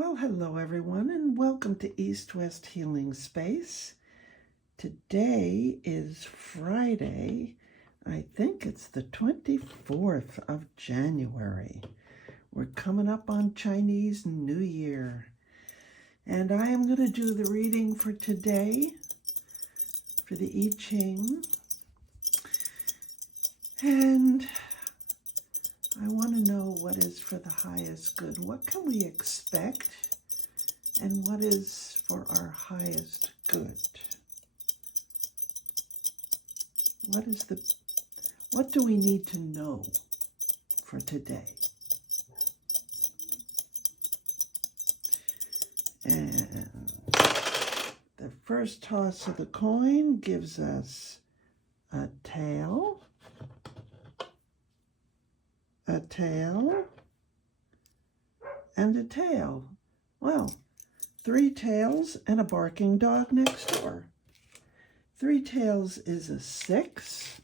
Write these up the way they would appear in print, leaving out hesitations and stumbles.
Well, hello everyone, and welcome to East-West Healing Space. Today is Friday. I think it's the 24th of January. We're coming up on Chinese New Year. And I am going to do the reading for today for the I Ching. And I want to know what is for the highest good. What can we expect? And what is for our highest good? What do we need to know for today? And the first toss of the coin gives us a tail, and a tail. Well, 3 tails and a barking dog next door. 3 tails is a 6,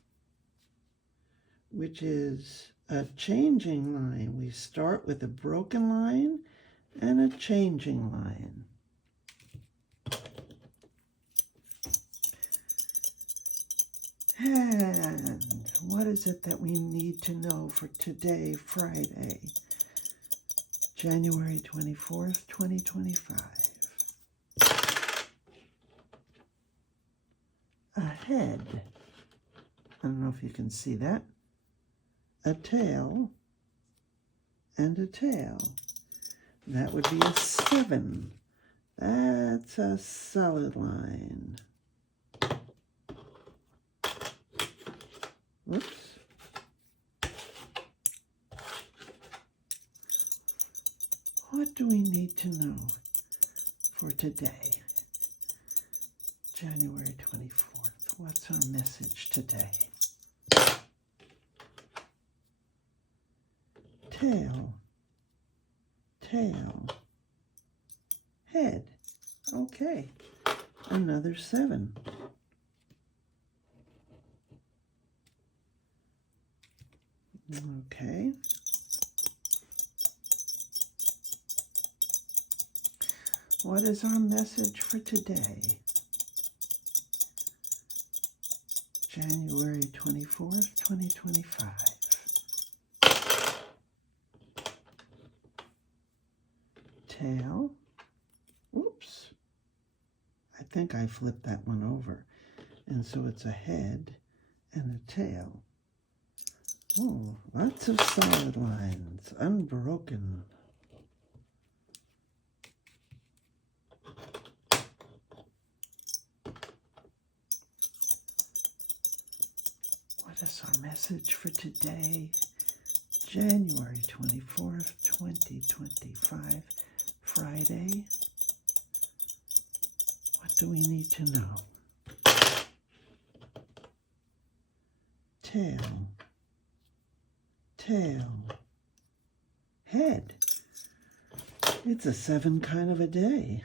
which is a changing line. We start with a broken line and a changing line. And what is it that we need to know for today, Friday, January 24th, 2025? A head. I don't know if you can see that. A tail and a tail. That would be a 7. That's a solid line. Whoops. What do we need to know for today, January 24th? What's our message today? Tail, tail, head. Okay, another 7. Okay. What is our message for today? January 24th, 2025. Tail. Oops. I think I flipped that one over. And so it's a head and a tail. Oh, lots of solid lines, unbroken. What is our message for today, January 24th, 2025, Friday? What do we need to know? Tail, tail, head. It's a 7 kind of a day.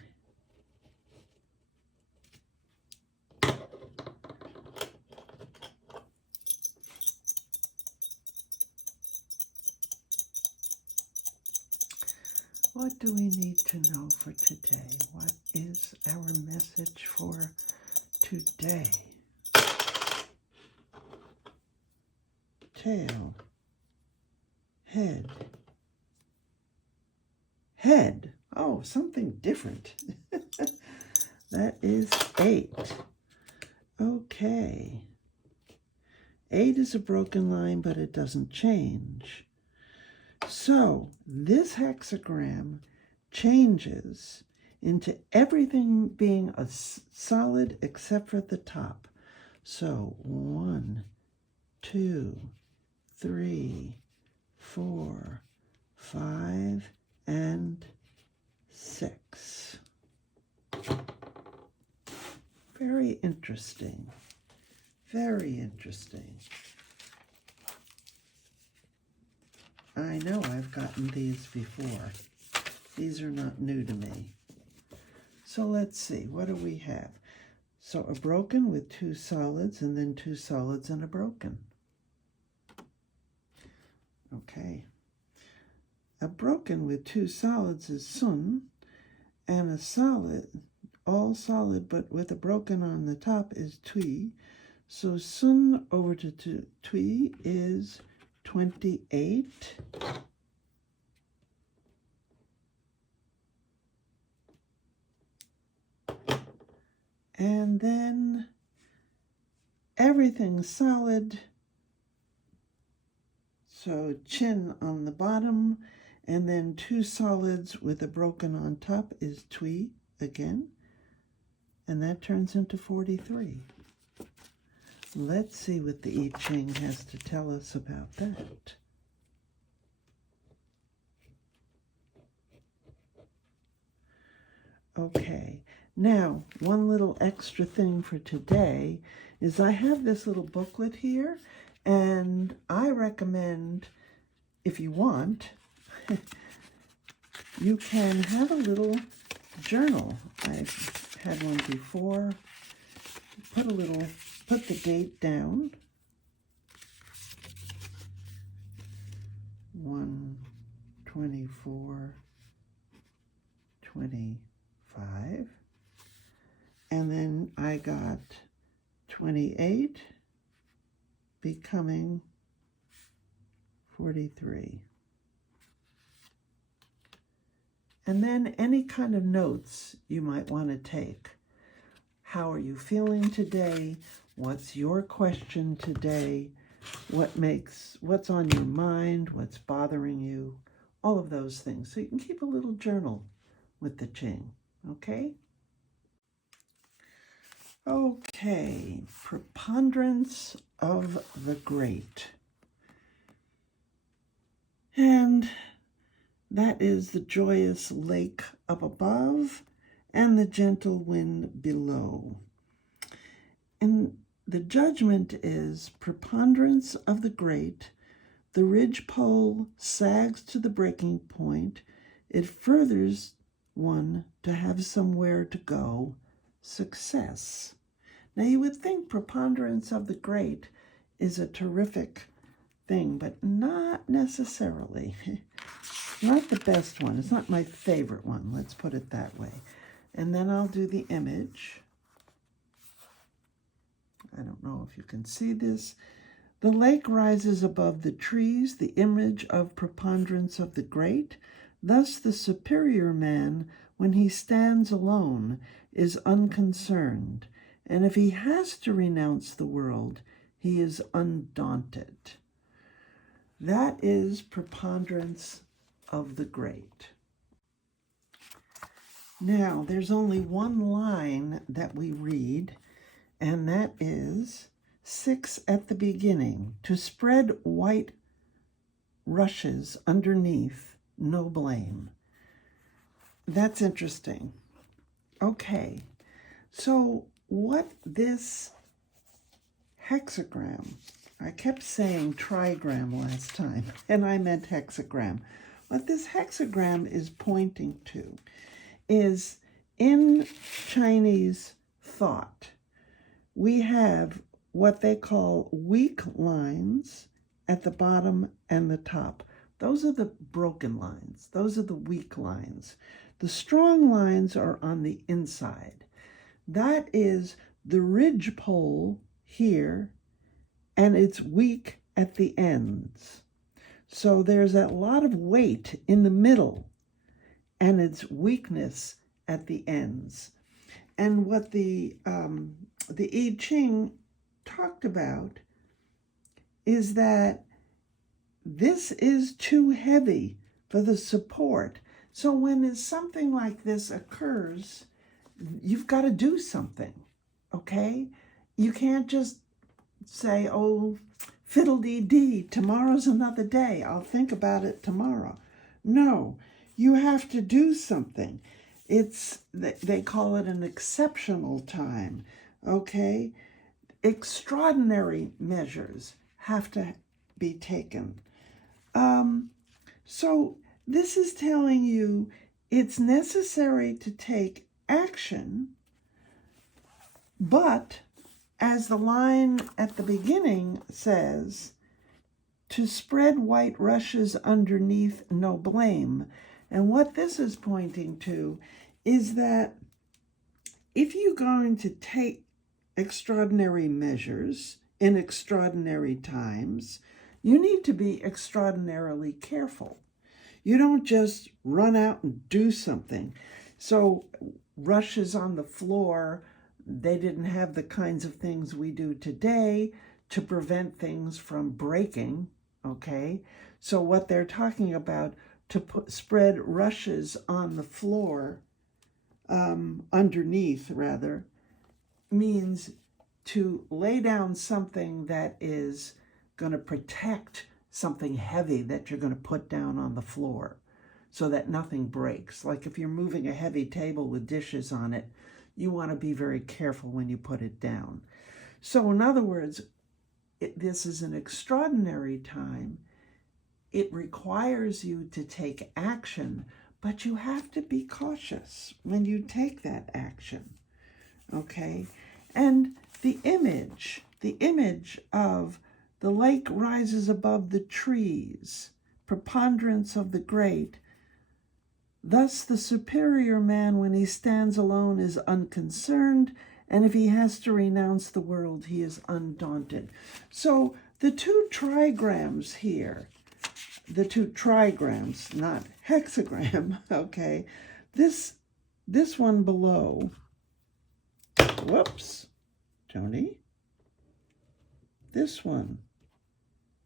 What do we need to know for today? What is our message for today? Tail, head, head. Oh, something different. That is 8. Okay. 8 is a broken line, but it doesn't change. So this hexagram changes into everything being a solid except for the top. So 1, 2, 3, 4, 5, and 6. Very interesting. Very interesting. I know I've gotten these before. These are not new to me. So let's see, what do we have? So a broken with 2 solids, and then 2 solids and a broken. Okay. A broken with 2 solids is sun, and a solid, all solid, but with a broken on the top is tui. So sun over to tui is 28. And then everything's solid. So chin on the bottom, and then two solids with a broken on top is tui again. And that turns into 43. Let's see what the I Ching has to tell us about that. Okay, now one little extra thing for today is I have this little booklet here, and I recommend, if you want, you can have a little journal. I've had one before. Put the date down. 1/24/25. And then I got 28 becoming 43. And then any kind of notes you might want to take. How are you feeling today? What's your question today? What's on your mind? What's bothering you? All of those things. So you can keep a little journal with the Ching, okay? Okay, preponderance of the great. And that is the joyous lake up above and the gentle wind below. And the judgment is preponderance of the great. The ridgepole sags to the breaking point. It furthers one to have somewhere to go. Success. Now you would think preponderance of the great is a terrific thing, but not necessarily. Not the best one. It's not my favorite one. Let's put it that way. And then I'll do the image. I don't know if you can see this. The lake rises above the trees, the image of preponderance of the great. Thus the superior man, when he stands alone, is unconcerned. And if he has to renounce the world, he is undaunted. That is preponderance of the great. Now, there's only one line that we read, and that is 6 at the beginning. To spread white rushes underneath, no blame. That's interesting. Okay, so what this hexagram, I kept saying trigram last time, and I meant hexagram. What this hexagram is pointing to is in Chinese thought, we have what they call weak lines at the bottom and the top. Those are the broken lines. Those are the weak lines. The strong lines are on the inside. That is the ridgepole here, and it's weak at the ends. So there's a lot of weight in the middle, and it's weakness at the ends. And what the I Ching talked about is that this is too heavy for the support. So when something like this occurs, you've got to do something, okay? You can't just say, oh, fiddle-dee-dee, tomorrow's another day. I'll think about it tomorrow. No, you have to do something. They call it an exceptional time, okay? Extraordinary measures have to be taken. So this is telling you it's necessary to take action, but as the line at the beginning says, to spread white rushes underneath, no blame. And what this is pointing to is that if you're going to take extraordinary measures in extraordinary times, you need to be extraordinarily careful. You don't just run out and do something. So rushes on the floor, they didn't have the kinds of things we do today to prevent things from breaking, okay? So what they're talking about, to spread rushes on the floor, underneath rather, means to lay down something that is going to protect something heavy that you're going to put down on the floor so that nothing breaks. Like if you're moving a heavy table with dishes on it, you want to be very careful when you put it down. So in other words, this is an extraordinary time. It requires you to take action, but you have to be cautious when you take that action, okay? And the image of the lake rises above the trees, preponderance of the great. Thus the superior man, when he stands alone, is unconcerned, and if he has to renounce the world, he is undaunted. So the two trigrams here, the two trigrams, not hexagram, okay? This one below, whoops, Tony, this one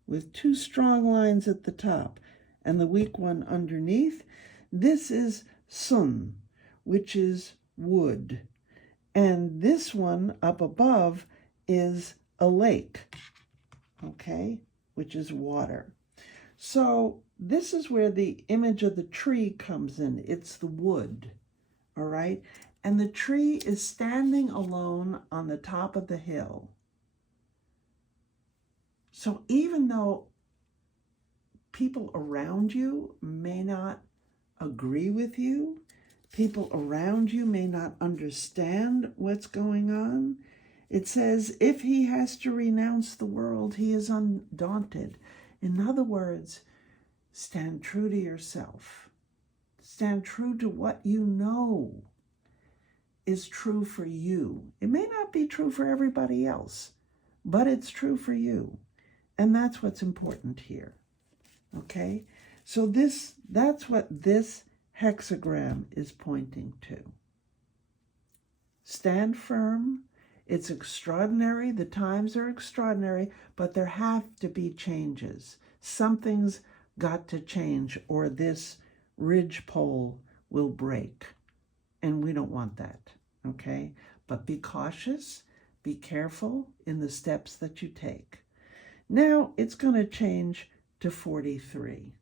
with two strong lines at the top and the weak one underneath, this is sun, which is wood. And this one up above is a lake, okay, which is water. So this is where the image of the tree comes in. It's the wood, all right? And the tree is standing alone on the top of the hill. So even though people around you may not agree with you, people around you may not understand what's going on, it says, if he has to renounce the world, he is undaunted. In other words, stand true to yourself. Stand true to what you know is true for you. It may not be true for everybody else, but it's true for you. And that's what's important here. Okay? So that's what this hexagram is pointing to. Stand firm. It's extraordinary. The times are extraordinary, but there have to be changes. Something's got to change, or this ridgepole will break. And we don't want that, okay? But be cautious, be careful in the steps that you take. Now it's going to change to 43.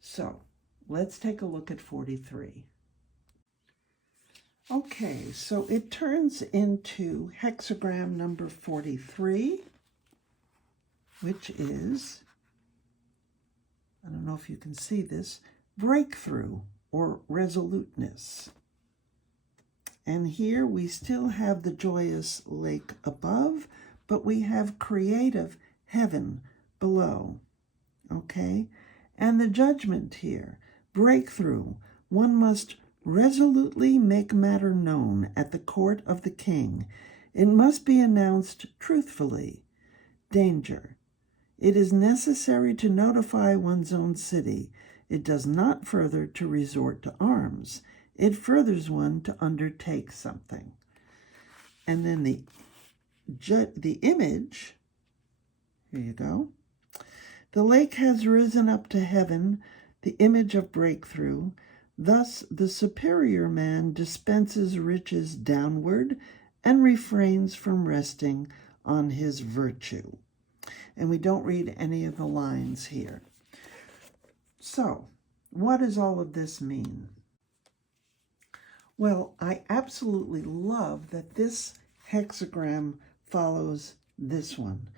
So let's take a look at 43. Okay, so it turns into hexagram number 43, which is, I don't know if you can see this, breakthrough or resoluteness. And here we still have the joyous lake above, but we have creative heaven below, okay? And the judgment here, breakthrough, one must resolutely make matter known at the court of the king. It must be announced truthfully. Danger. It is necessary to notify one's own city. It does not further to resort to arms. It furthers one to undertake something. And then the image, here you go. The lake has risen up to heaven, the image of breakthrough. Thus the superior man dispenses riches downward and refrains from resting on his virtue. And we don't read any of the lines here. So, what does all of this mean? Well, I absolutely love that this hexagram follows this one,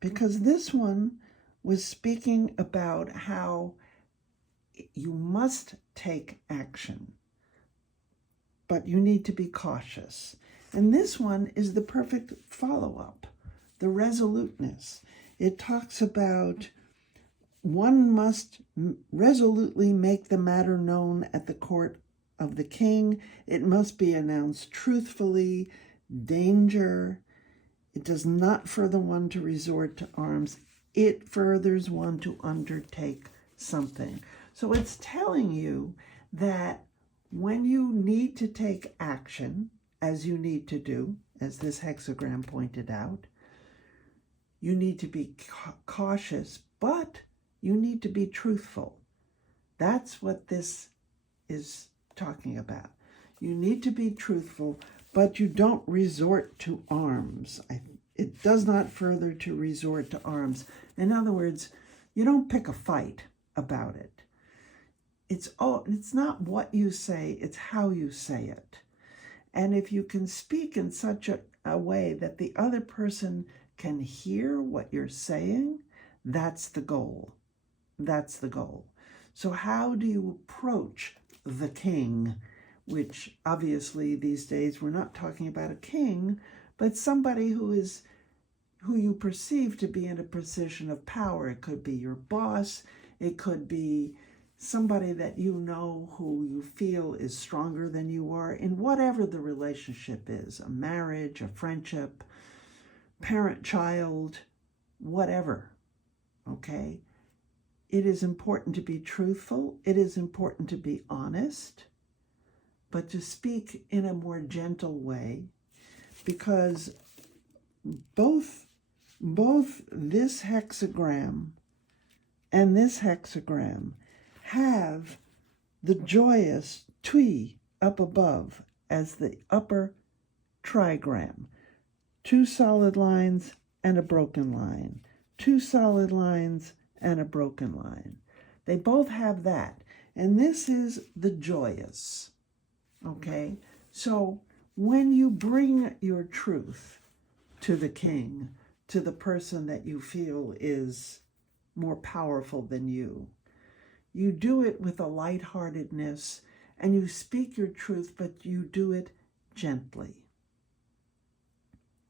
because this one was speaking about how you must take action, but you need to be cautious. And this one is the perfect follow-up, the resoluteness. It talks about one must resolutely make the matter known at the court of the king. It must be announced truthfully. Danger. It does not further one to resort to arms. It furthers one to undertake something. So it's telling you that when you need to take action, as you need to do, as this hexagram pointed out, you need to be cautious, but you need to be truthful. That's what this is talking about. You need to be truthful, but you don't resort to arms. It does not further to resort to arms. In other words, you don't pick a fight about it. It's not what you say, it's how you say it. And if you can speak in such a way that the other person can hear what you're saying, that's the goal. That's the goal. So how do you approach the king? Which obviously these days we're not talking about a king, but somebody who you perceive to be in a position of power. It could be your boss. It could be somebody that you know who you feel is stronger than you are in whatever the relationship is, a marriage, a friendship, parent-child, whatever, okay? It is important to be truthful. It is important to be honest, but to speak in a more gentle way, because both this hexagram and this hexagram have the joyous tui up above as the upper trigram. 2 solid lines and a broken line. 2 solid lines and a broken line. They both have that. And this is the joyous. Okay? So when you bring your truth to the king, to the person that you feel is more powerful than you do it with a lightheartedness, and you speak your truth, but you do it gently.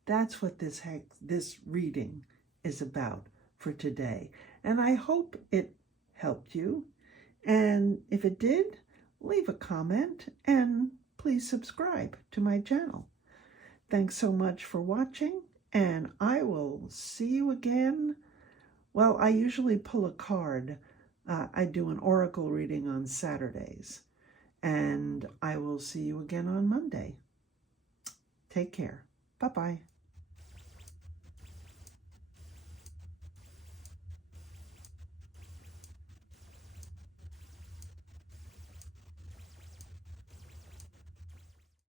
That's what this reading is about for today. And I hope it helped you. And if it did, leave a comment and please subscribe to my channel. Thanks so much for watching, and I will see you again. Well, I usually pull a card. I do an oracle reading on Saturdays, and I will see you again on Monday. Take care. Bye-bye.